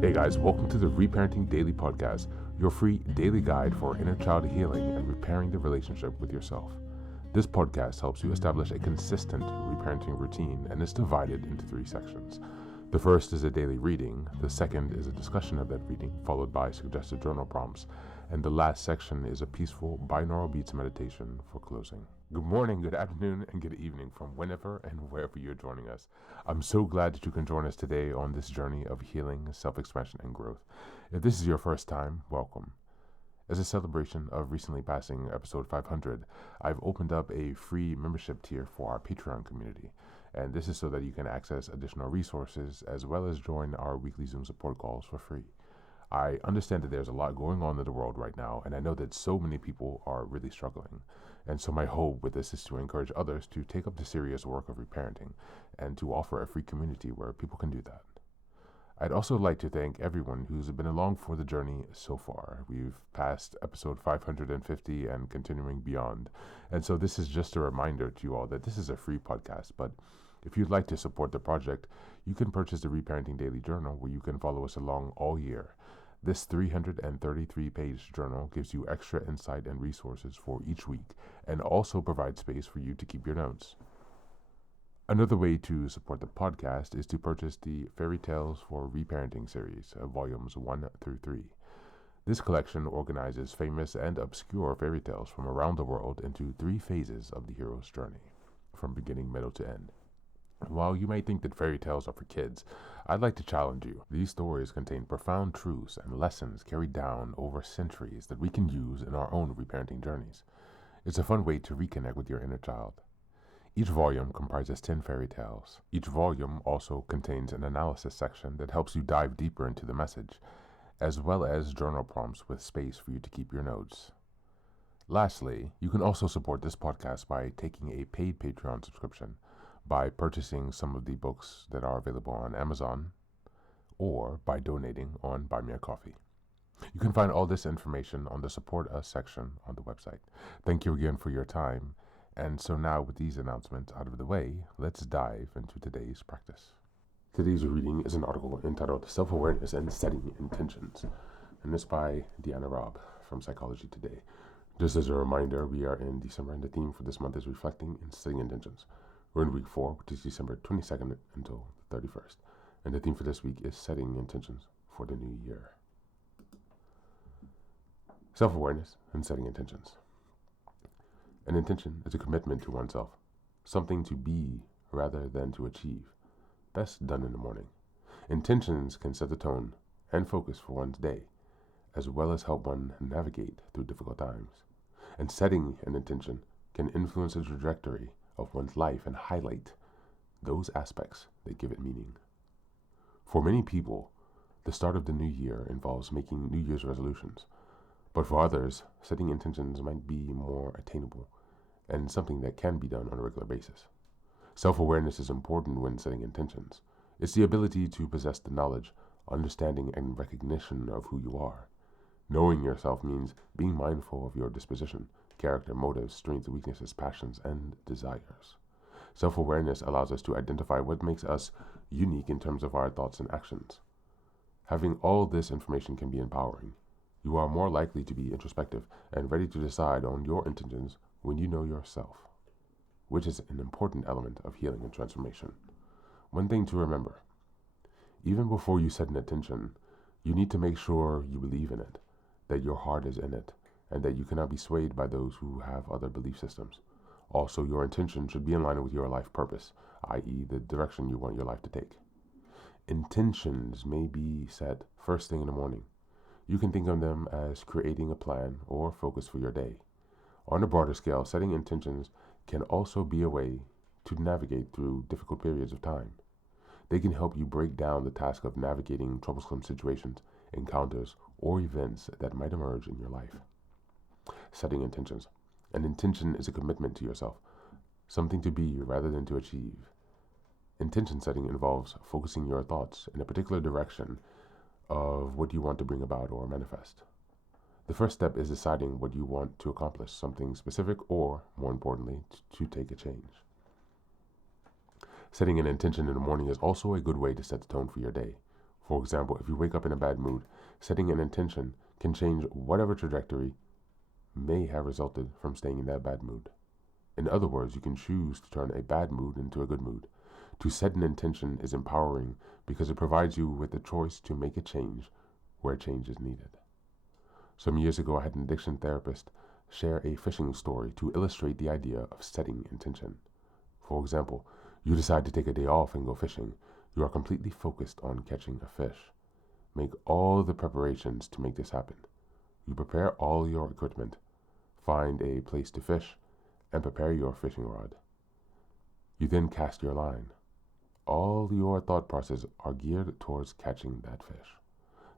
Hey guys, welcome to the Reparenting Daily podcast, your free daily guide for inner child healing and repairing the relationship with yourself. This podcast helps you establish a consistent reparenting routine and is divided into 3 sections. The first is a daily reading, the second is a discussion of that reading, followed by suggested journal prompts, and the last section is a peaceful binaural beats meditation for closing. Good morning, good afternoon, and good evening from whenever and wherever you're joining us. I'm so glad that you can join us today on this journey of healing, self-expansion, and growth. If this is your first time, welcome. As a celebration of recently passing episode 500, I've opened up a free membership tier for our Patreon community. And this is so that you can access additional resources as well as join our weekly Zoom support calls for free. I understand that there's a lot going on in the world right now, and I know that so many people are really struggling. And so my hope with this is to encourage others to take up the serious work of reparenting and to offer a free community where people can do that. I'd also like to thank everyone who's been along for the journey so far. We've passed episode 550 and continuing beyond. And so this is just a reminder to you all that this is a free podcast, but if you'd like to support the project, you can purchase the Reparenting Daily Journal where you can follow us along all year. This 333-page journal gives you extra insight and resources for each week and also provides space for you to keep your notes. Another way to support the podcast is to purchase the Fairy Tales for Reparenting series, volumes 1 through 3. This collection organizes famous and obscure fairy tales from around the world into 3 phases of the hero's journey, from beginning, middle to end. While you may think that fairy tales are for kids, I'd like to challenge you. These stories contain profound truths and lessons carried down over centuries that we can use in our own reparenting journeys. It's a fun way to reconnect with your inner child. Each volume comprises 10 fairy tales. Each volume also contains an analysis section that helps you dive deeper into the message, as well as journal prompts with space for you to keep your notes. Lastly, you can also support this podcast by taking a paid Patreon subscription, by purchasing some of the books that are available on Amazon, or by donating on Buy Me a Coffee. You can find all this information on the Support Us section on the website. Thank you again for your time. And so now with these announcements out of the way, let's dive into today's practice. Today's reading is an article entitled Self-Awareness and Setting Intentions, and it's by Deanna Robb from Psychology Today. Just as a reminder, we are in December and the theme for this month is Reflecting and Setting Intentions. We're in week 4, which is December 22nd until the 31st. And the theme for this week is Setting Intentions for the New Year. Self-awareness and setting intentions. An intention is a commitment to oneself, something to be rather than to achieve. Best done in the morning. Intentions can set the tone and focus for one's day, as well as help one navigate through difficult times. And setting an intention can influence the trajectory of one's life and highlight those aspects that give it meaning. For many people, the start of the new year involves making New Year's resolutions, but for others, setting intentions might be more attainable and something that can be done on a regular basis. Self-awareness is important when setting intentions. It's the ability to possess the knowledge, understanding, and recognition of who you are. Knowing yourself means being mindful of your disposition, character, motives, strengths, weaknesses, passions, and desires. Self-awareness allows us to identify what makes us unique in terms of our thoughts and actions. Having all this information can be empowering. You are more likely to be introspective and ready to decide on your intentions when you know yourself, which is an important element of healing and transformation. One thing to remember, even before you set an intention, you need to make sure you believe in it, that your heart is in it, and that you cannot be swayed by those who have other belief systems. Also, your intention should be in line with your life purpose, i.e. the direction you want your life to take. Intentions may be set first thing in the morning. You can think of them as creating a plan or focus for your day. On a broader scale, setting intentions can also be a way to navigate through difficult periods of time. They can help you break down the task of navigating troublesome situations, encounters, or events that might emerge in your life. Setting intentions. An intention is a commitment to yourself, something to be rather than to achieve. Intention setting involves focusing your thoughts in a particular direction of what you want to bring about or manifest. The first step is deciding what you want to accomplish, something specific or, more importantly, to take a change. Setting an intention in the morning is also a good way to set the tone for your day. For example, if you wake up in a bad mood, setting an intention can change whatever trajectory may have resulted from staying in that bad mood. In other words, you can choose to turn a bad mood into a good mood. To set an intention is empowering because it provides you with the choice to make a change where change is needed. Some years ago, I had an addiction therapist share a fishing story to illustrate the idea of setting intention. For example, you decide to take a day off and go fishing. You are completely focused on catching a fish. Make all the preparations to make this happen. You prepare all your equipment, find a place to fish, and prepare your fishing rod. You then cast your line. All your thought processes are geared towards catching that fish.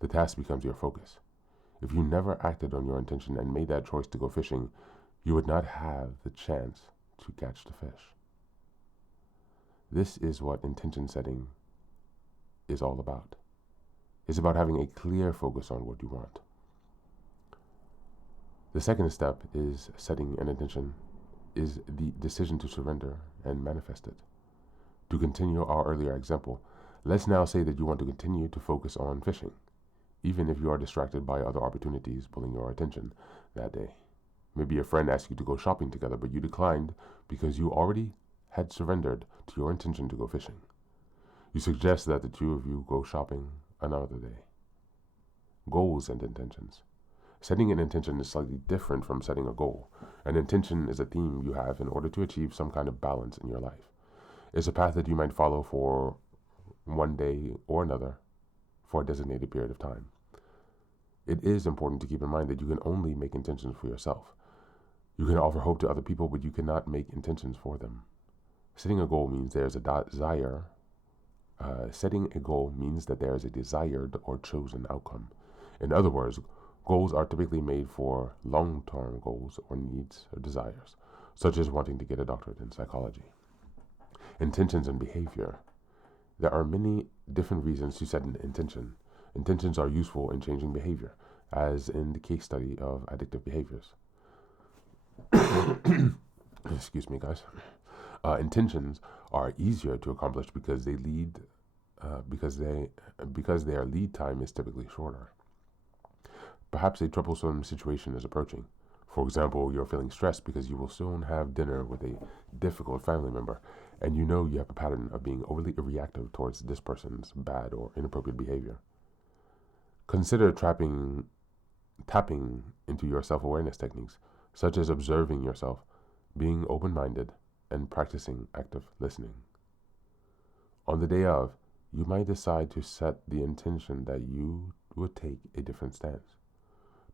The task becomes your focus. If you never acted on your intention and made that choice to go fishing, you would not have the chance to catch the fish. This is what intention setting is all about. It's about having a clear focus on what you want. The second step is setting an intention is the decision to surrender and manifest it. To continue our earlier example, let's now say that you want to continue to focus on fishing, even if you are distracted by other opportunities pulling your attention that day. Maybe a friend asked you to go shopping together, but you declined because you already had surrendered to your intention to go fishing. You suggest that the two of you go shopping another day. Goals and intentions. Setting an intention is slightly different from setting a goal. An intention is a theme you have in order to achieve some kind of balance in your life. It's a path that you might follow for one day or another for a designated period of time. It is important to keep in mind that you can only make intentions for yourself. You can offer hope to other people, but you cannot make intentions for them. Setting a goal means there is a desire. Setting a goal means that there is a desired or chosen outcome. In other words, goals are typically made for long-term goals or needs or desires, such as wanting to get a doctorate in psychology. Intentions and behavior. There are many different reasons to set an intention. Intentions are useful in changing behavior, as in the case study of addictive behaviors. Excuse me, guys. Intentions are easier to accomplish because their lead time is typically shorter. Perhaps a troublesome situation is approaching. For example, you're feeling stressed because you will soon have dinner with a difficult family member, and you know you have a pattern of being overly reactive towards this person's bad or inappropriate behavior. Consider tapping into your self-awareness techniques, such as observing yourself, being open-minded, and practicing active listening. On the day of, you might decide to set the intention that you would take a different stance,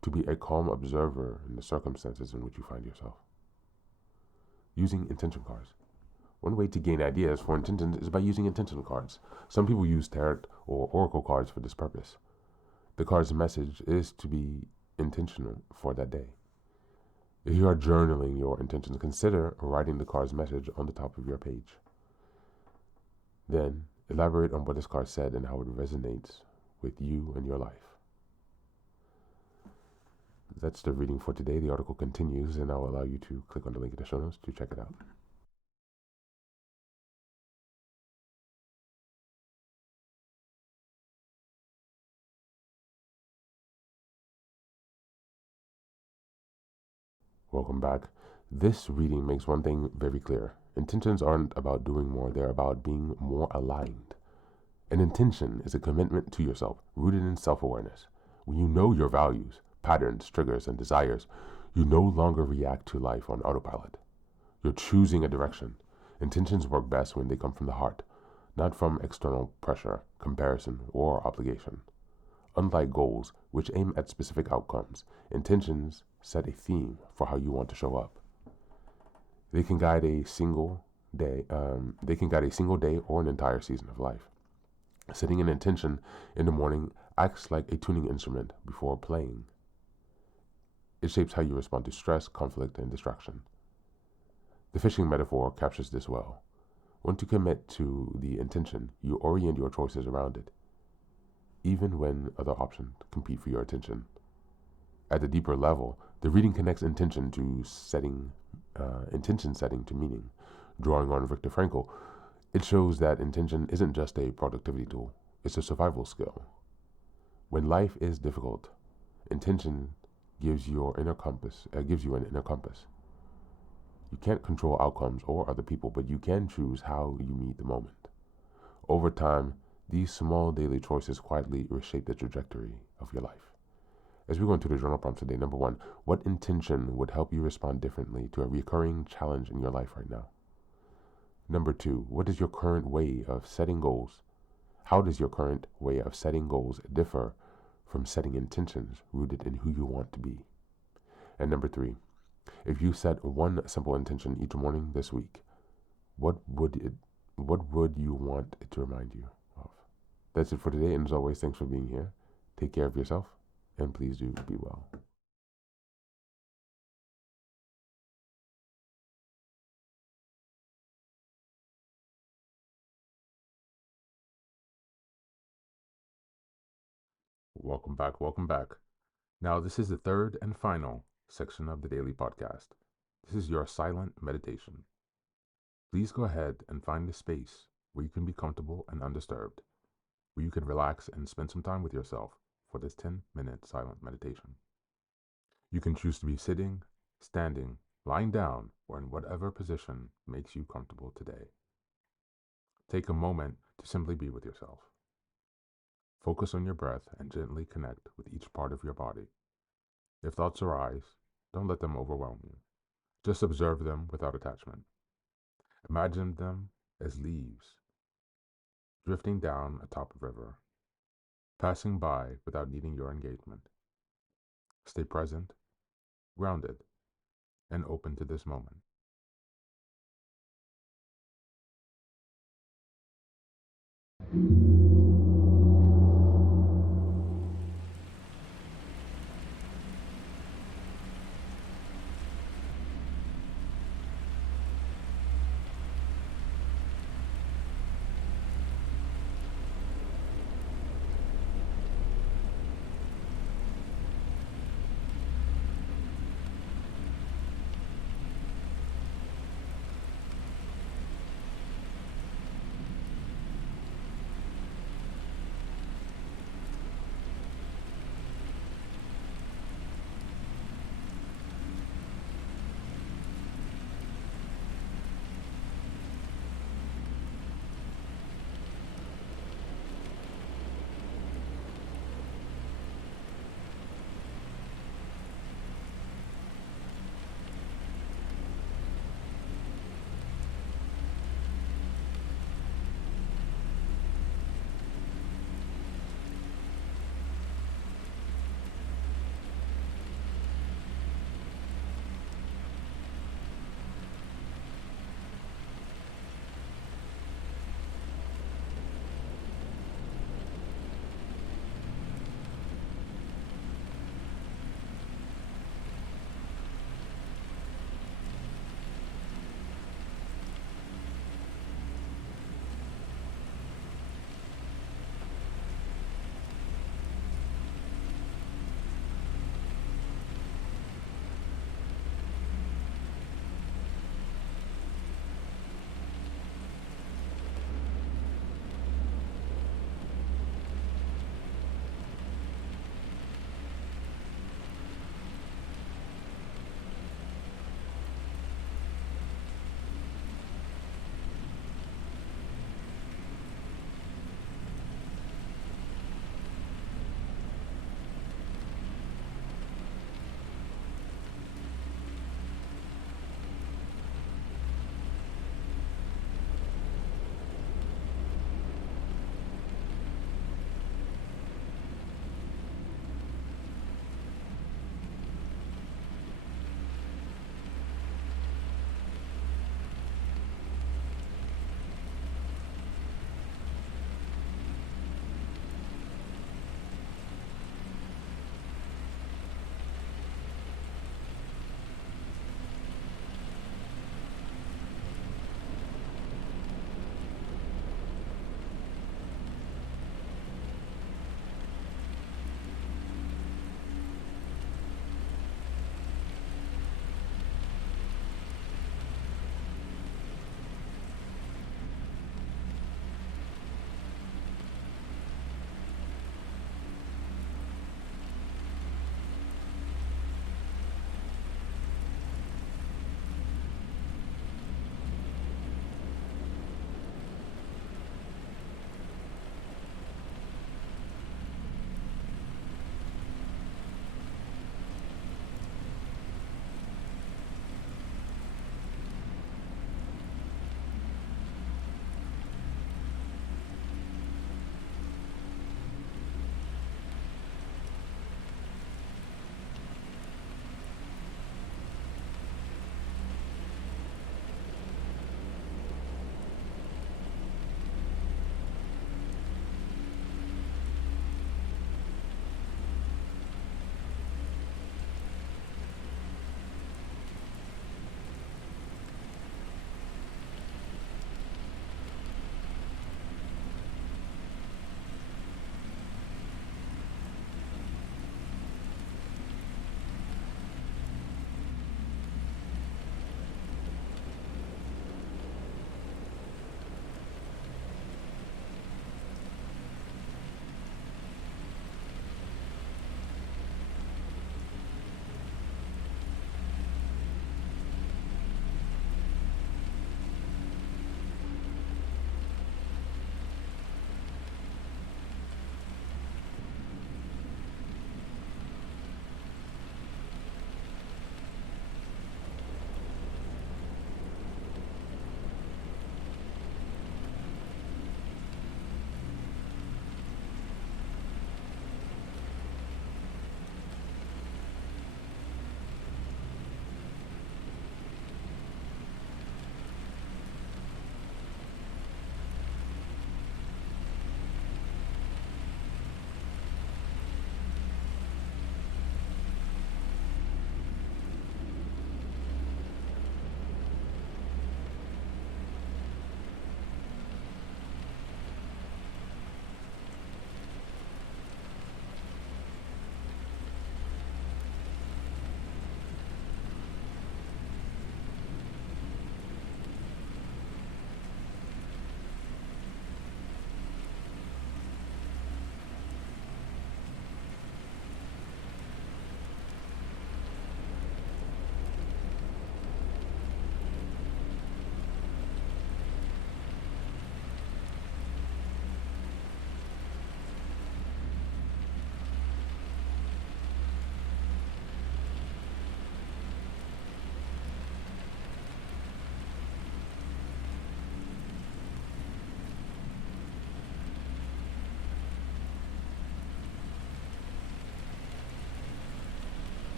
to be a calm observer in the circumstances in which you find yourself. Using intention cards. One way to gain ideas for intentions is by using intention cards. Some people use tarot or oracle cards for this purpose. The card's message is to be intentional for that day. If you are journaling your intentions, consider writing the card's message on the top of your page. Then, elaborate on what this card said and how it resonates with you and your life. That's the reading for today. The article continues, and I'll allow you to click on the link in the show notes to check it out. Welcome back. This reading makes one thing very clear. Intentions aren't about doing more, they're about being more aligned. An intention is a commitment to yourself, rooted in self-awareness. When you know your values, patterns, triggers, and desires, you no longer react to life on autopilot. You're choosing a direction. Intentions work best when they come from the heart, not from external pressure, comparison, or obligation. Unlike goals, which aim at specific outcomes, intentions set a theme for how you want to show up. They can guide a single day. Or an entire season of life. Setting an intention in the morning acts like a tuning instrument before playing. It shapes how you respond to stress, conflict, and distraction. The fishing metaphor captures this well. Once you commit to the intention, you orient your choices around it, even when other options compete for your attention. At the deeper level, the reading connects intention setting to meaning. Drawing on Viktor Frankl, it shows that intention isn't just a productivity tool. It's a survival skill. When life is difficult, intention gives you an inner compass. You can't control outcomes or other people, but you can choose how you meet the moment. Over time, these small daily choices quietly reshape the trajectory of your life. As we go into the journal prompts today, number 1, what intention would help you respond differently to a recurring challenge in your life right now? Number 2, what is your current way of setting goals? How does your current way of setting goals differ from setting intentions rooted in who you want to be? And number 3, if you set one simple intention each morning this week, what would you want it to remind you of? That's it for today, and as always, thanks for being here. Take care of yourself, and please do be well. Welcome back. Welcome back. Now, this is the third and final section of the daily podcast. This is your silent meditation. Please go ahead and find a space where you can be comfortable and undisturbed, where you can relax and spend some time with yourself for this 10-minute silent meditation. You can choose to be sitting, standing, lying down, or in whatever position makes you comfortable today. Take a moment to simply be with yourself. Focus on your breath and gently connect with each part of your body. If thoughts arise, don't let them overwhelm you. Just observe them without attachment. Imagine them as leaves drifting down atop a river, passing by without needing your engagement. Stay present, grounded, and open to this moment.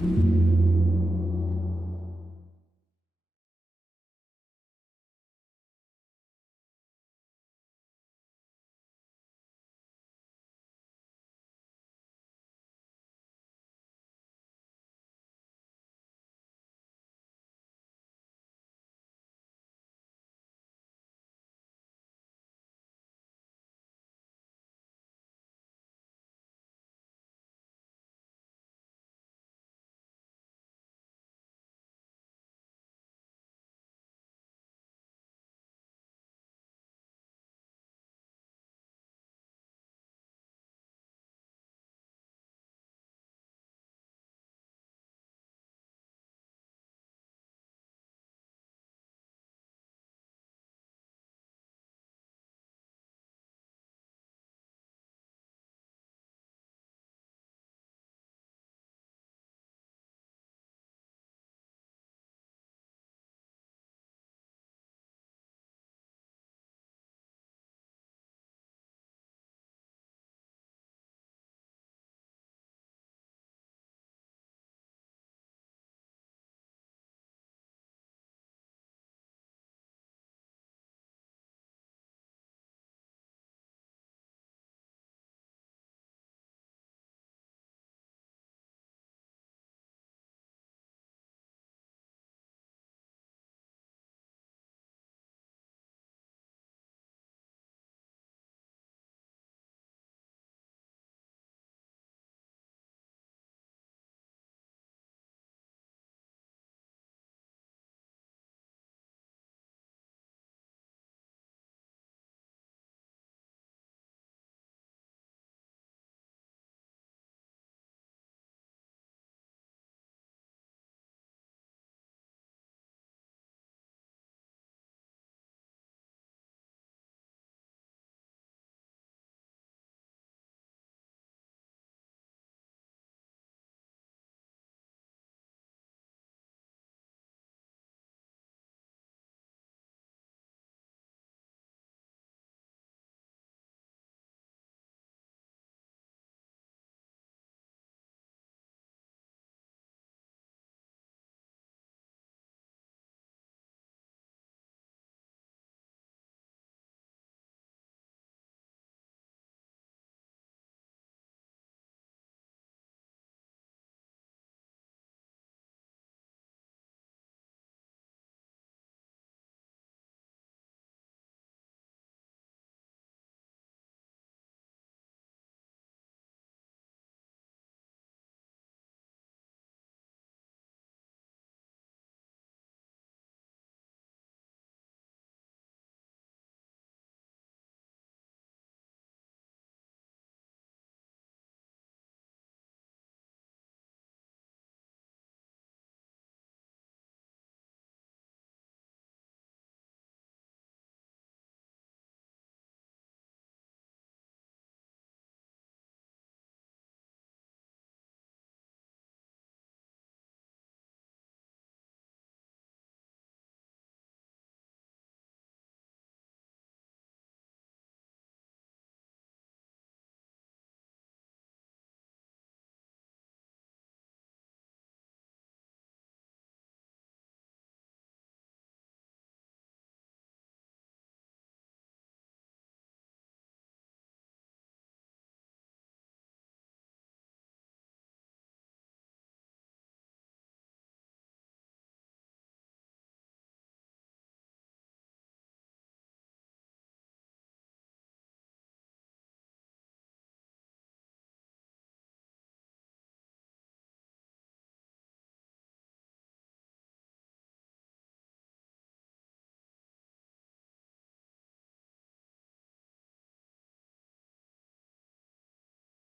day.